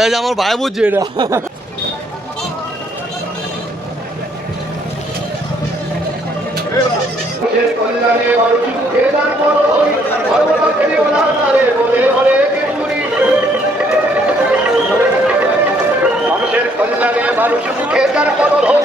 এই আমার ভাই বুঝছে এটা। কল্যাণে মানুষ মুখে তার খবর হই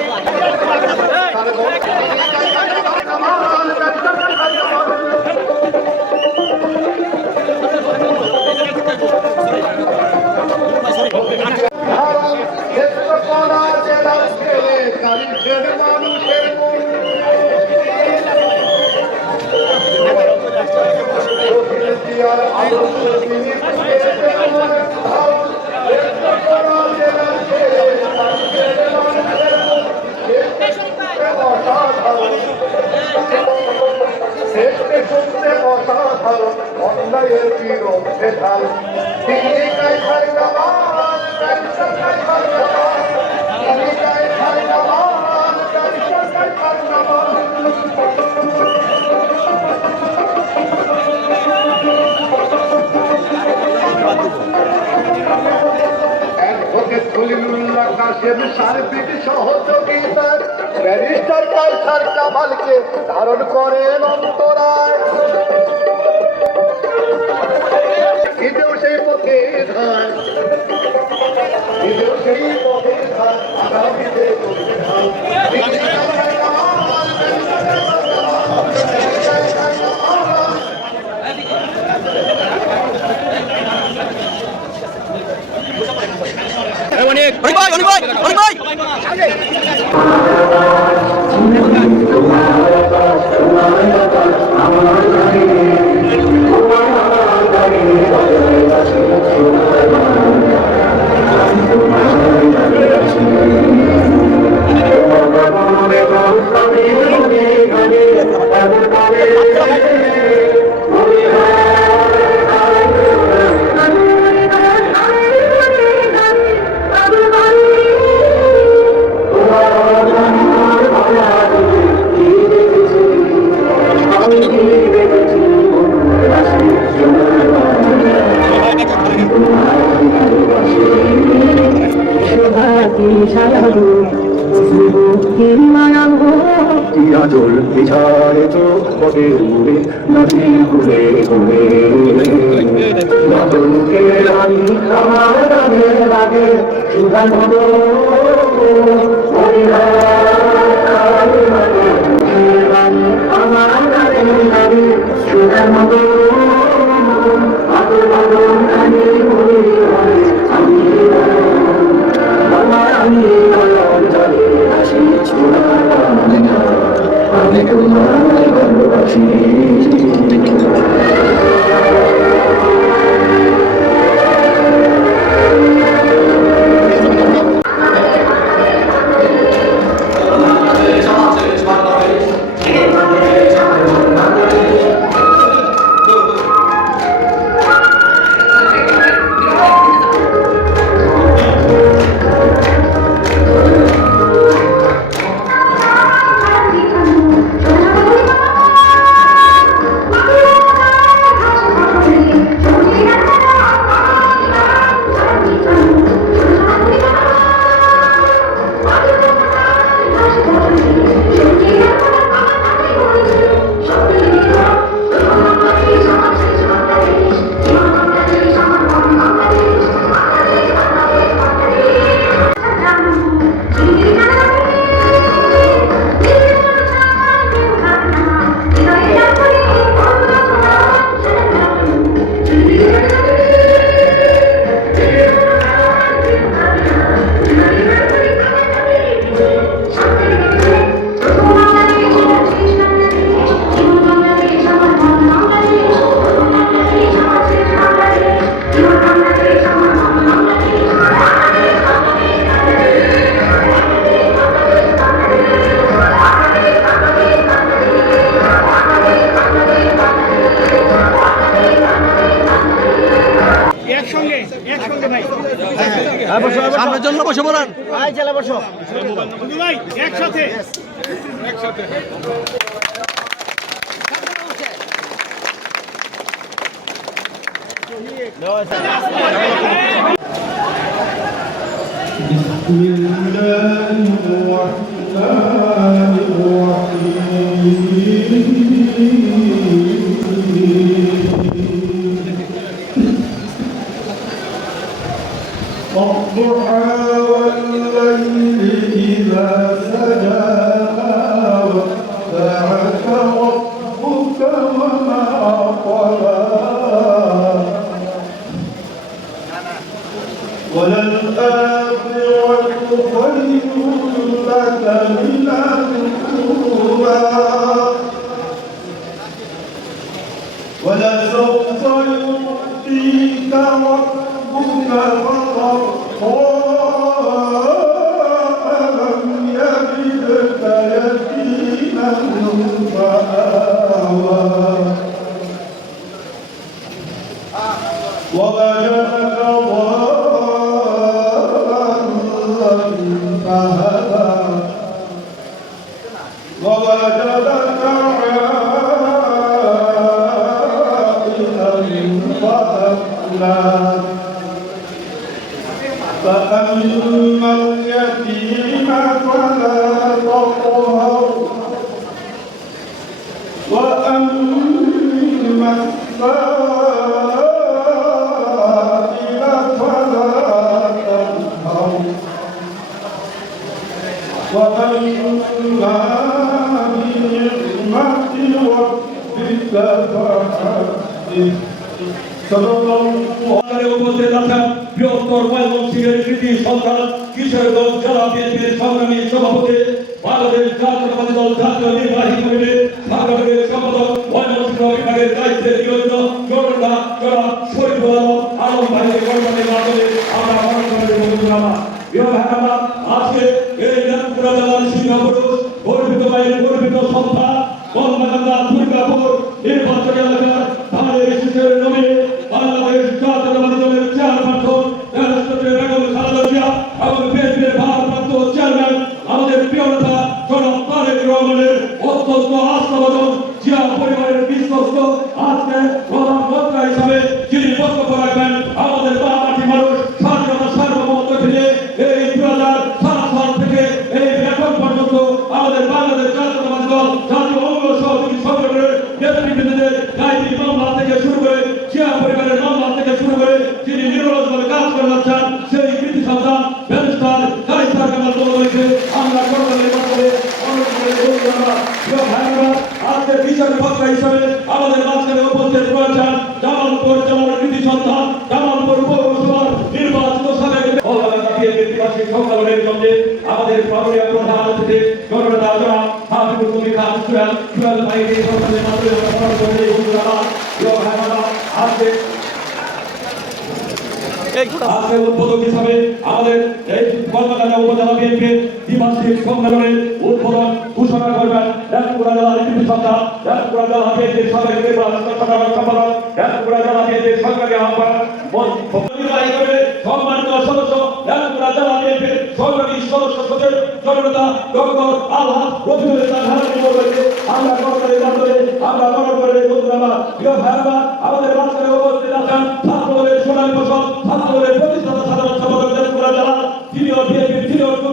কাশেম সার্বিক সহযোগিতার ব্যারিস্টার কালসার কামালকে ধারণ করেন অন্তরায়। Hey, one here! Honey boy! Honey boy! Honey boy! Bismillahirrahmanirrahim. উপস্থিত আছেন বৃহত্তর ময়মনসিংহের কৃতি সন্তান কিশোরগঞ্জ জেলা বিএনপির সংগ্রামী সভাপতি ভারতের জাতীয় দল জাতীয় todo mundo. উপজেলা উপজেলা বিএনপির দ্বিমাসিক সম্মেলনের উদ্বোধন ঘোষণা করবেন রাজপুরা জেলা বিএনপি সরকার। রাজপুরা জেলা বিএনপির সাবেক নির্বাচন সাধারণ সম্পাদক, রাজপুরা জেলা বিএনপির সরকারি আহ্বান সম্মানিত সদস্য, রাজপুরা জেলা বিএনপির সরকারি সদস্য সচিব জনতা ডক্টর আল্লাহ রফিউল ইসলাম হারানি করবেন আমরা গণতান্ত্রিক আন্দোলনে আমরা গণতন্ত্রের করে বন্ধুরা প্রিয় ভাইরা আমাদের রাষ্ট্রে উপস্থিত আছেন ছাত্রদের সোনালী ফসল ছাত্রদের প্রতিষ্ঠাতা সাধারণ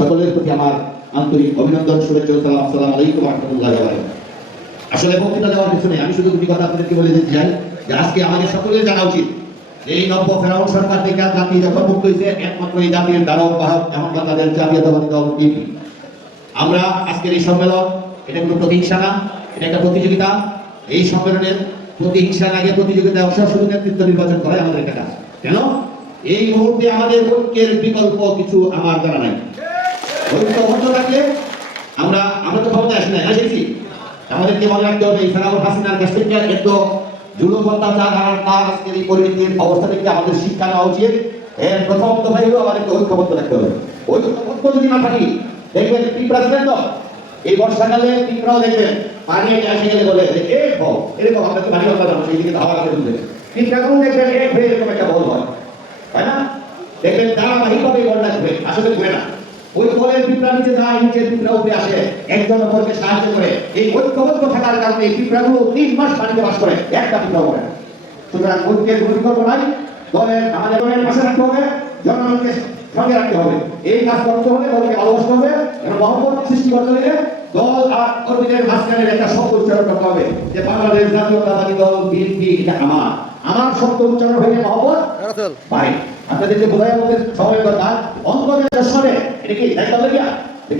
সকলের প্রতি আমার আন্তরিক অভিনন্দন, শুভেচ্ছা সালাম। সালাম আলাইকুম রহমতুল্লাহ আসলে বক্তৃতা দেওয়ার পিছনে আমি শুধু দুটি কথা আপনাদেরকে বলে দিতে চাই, যে আজকে আমাদের সকলের জানা উচিত এই নব্য ফেরাউন সরকার থেকে জাতি যখন মুক্ত হয়েছে, একমাত্র এই জাতির ধারক বাহক এমন কথা তাদের জাতীয়তাবাদী দল বিএনপি আমরা আজকের এই সম্মেলন, এটা কোনো প্রতিহিংসা না, এটা একটা প্রতিযোগিতা। এই সম্মেলনের প্রতিহিংসার আগে প্রতিযোগিতায় অংশ শুধু নেতৃত্ব নির্বাচন করাই আমাদের একটা কাজ। কেন? এই মুহূর্তে আমাদের ঐক্যের বিকল্প কিছু আমার জানা নাই। অবদ্ধ থাকলে আমরা আমরা তো ক্ষমতায় আসি না আমাদেরকে মনে রাখতে হবে অবস্থা থেকে আমাদের শিক্ষা নেওয়া উচিত। এর প্রথম দফাই হলো আমাদেরকে ঐক্যবদ্ধ থাকতে হবে। ঐক্যবদ্ধ যদি না থাকি, দেখবেন পিঁপড়া ছিলেন তো? এই বর্ষাকালে পিঁপড়াও দেখবেন, পানি এনে গেলে বলে যে এক হও এরকম আমরা তো পানি অল্প জানো সেই দিকে হাওয়া তুলবে পিঁপড়াগুলো দেখবেন এক হয়ে এরকম একটা বল হয়। তাই না? আসলে ঘুরে না। বলের পিঁপড়া নিচে যায় নিচে পিঁপড়া উপরে আসে। একজন অপরকে সাহায্য করে। এই ঐক্যবদ্ধ থাকার কারণে এই পিঁপড়াগুলো তিন মাস পানিতে বাস করে একটা পিঁপড়া করে সুতরাং ঐক্যের নাই। দলের আমাদের দলের পাশে রাখতে হবে। জনগণকে সঙ্গে রাখতে হবে। এই কাজ করতে হলে দলকে ভালোবাসতে হবে। এবং মহব্বত সৃষ্টি করতে হলে দল আর কর্মীদের মাঝখানে একটা শব্দ উচ্চারণ করতে হবে। যে বাংলাদেশ জাতীয়তাবাদী দল বিএনপি এটা আমার। আমার শব্দ উচ্চারণ হয়ে মহব্বত ভাই আপনাদেরকে বোঝায় আমাদের সময় দরকার অন্তরে দেয় এটা কি দায়িত্ব লইয়া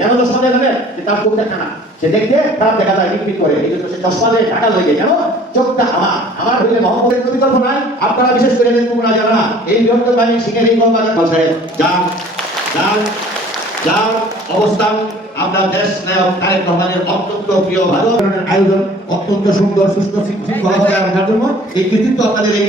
কেন দেয় জানেন যে তার চোখ দেখা না সে দেখতে তার দেখা যায় রিপিট করে। এই জন্য সে চশমা দেয় ঢাকা কেন? চোখটা আমার। আমার হইলে মহম্মদের বিকল্প নাই। আপনারা বিশেষ করে কিন্তু না। এই বৃহত্তর বাহিনী শিখে এই কম বাজার যান যান যার অবস্থান আমরা দেশ নায়ক তারেক রহমানের অত্যন্ত প্রিয় ভালো আয়োজন। অত্যন্ত সুন্দর, সুস্থ, শৃঙ্খলা রাখার জন্য এই কৃতিত্ব আপনাদের এই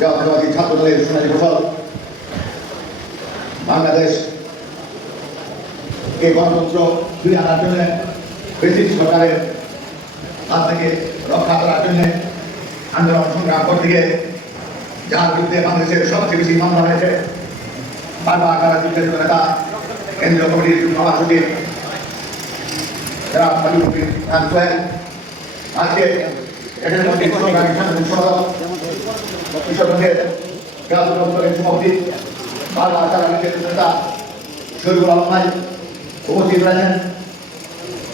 জাতীয়বাদী ছাত্র দলের সোনালী ফসল বাংলাদেশ এই গণতন্ত্র ফিরে আনার জন্য ব্রিটিশ সরকারের হাত থেকে রক্ষা করার জন্য আন্দোলন সংগ্রাম করতে গিয়ে যার বিরুদ্ধে বাংলাদেশের সবচেয়ে বেশি মামলা হয়েছে বারবার কারা যুদ্ধের নেতা কেন্দ্রীয় কমিটির মহাসচিব পার্টি আজকে এখানে মধ্যে সাংগঠনিক সম্পাদক কৃষকদের গ্রাম দপ্তরের সভাপতি তারা নিজের নেতা শরীফুল আলম ভাই উপস্থিত রয়েছেন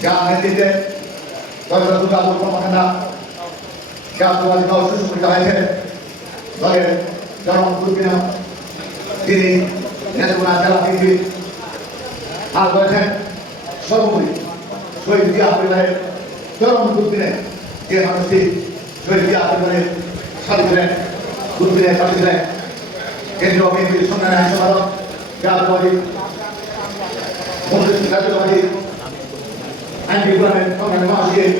যার নেতৃত্বে দলের দুর্গাপুর কর্মকাণ্ডা গ্রাম দল সুসংগঠিত হয়েছে দলের জনগণ তিনি নেত্রকোনা জেলা থেকে হাল করেছেন সর্বোপরি শহীদ জিয়া পরিবারের চরম দুর্দিনে যে মানুষটি সাথে ছিলেন দুর্দিনে সাথে ছিলেন কেন্দ্রীয় বিএনপির আইন সম্পাদক জাতীয়বাদী মন্ত্রী জাতীয়বাদী আইন বিপ্লবের সংগ্রামী মহাসচিব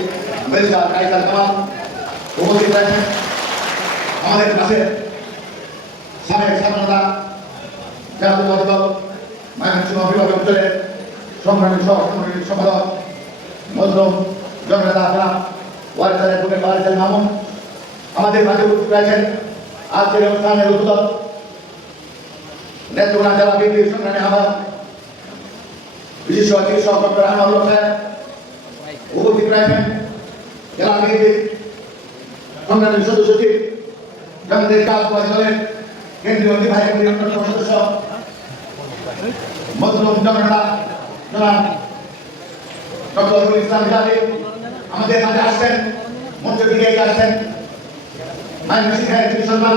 মেজর কাইসার কামাল। উপস্থিত রয়েছেন আমাদের কাছে সাবেক স্বাধীনতা জাতীয়বাদী দল ময়মনসিংহ বিভাগ অঞ্চলের সংগ্রামী সহ সম্পাদক, মজলুম, জননেতা ওয়ারিসানের বুকে ওয়ারিসাল মামুন। আমাদের মাঝে উপস্থিত রয়েছেন আজকের অনুষ্ঠানের উদ্বোধক নেত্রকোনা জেলা বিএনপির সংগ্রামী আমার বিশিষ্ট চিকিৎসক ডক্টর আনোয়ার সাহেব উপস্থিত রয়েছেন জেলা বিএনপির সংগ্রামী সদস্য সচিব জগদের কাজ দলের কেন্দ্রীয় নির্বাহী কমিটির সদস্য। মজলুম জননেতা জনাব ডক্টর ইসলাম হিলালি আমাদের মাঝে আসছেন মঞ্চ দিকে আসছেন মাইনরিটি খায়ের সম্মান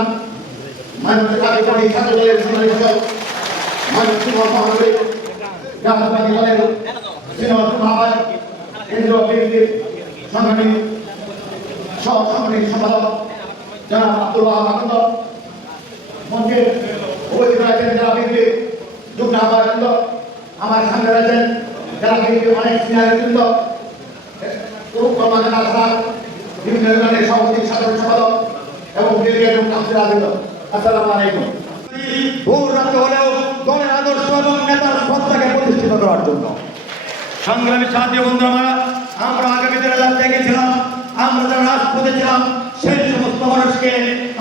মাইনরিটি কাজী করি ছাত্র দলের ফসল মাইনরিটি মহানগরী দলের সিনিয়র মহাবাই কেন্দ্রীয় বিএনপির সংগ্রামী সহ সাংগঠনিক সম্পাদক জনাব আব্দুল ওয়াহাব আনন্দ মঞ্চে উপস্থিত রয়েছেন জেলা বিএনপির যুগ্ম আমার সামনে রয়েছেন কিন্তু অনেক সিনিয়র বৃন্দ সংগ্রামী সাথী বন্ধু আমরা আমরা আগামী দিনে গেছিলাম, আমরা যারা রাজপথে ছিলাম, সেই সমস্ত মানুষকে,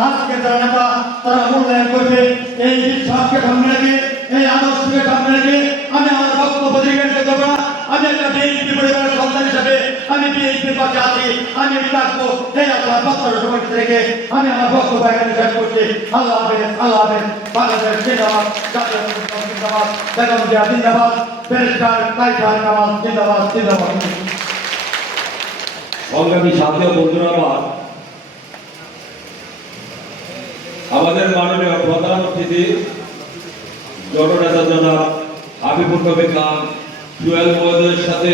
আজকে যারা নেতা, তারা মূল্যায়ন করবে এই বিশ্বাসকে সামনে রেখে, এই আদর্শকে সামনে রেখে আমি আমার বক্তব্য না আমি একটা বিএনপি পরিবারের আছি আমি এই আপনার রেখে আমি আমার বক্তব্য এখানে শেষ করছি। আল্লাহ হাফেজ আল্লাহ হাফেজ। বাংলাদেশ জিন্দাবাদ, জাতীয় জিন্দাবাদ, বেগম জিয়া জিন্দাবাদ, ব্যারিস্টার জিন্দাবাদ জিন্দাবাদ। সংগ্রামী বন্ধুরা আমাদের মাননীয় প্রধান অতিথি, জননেতা জনাব হাবিবুর কবির খান সাথে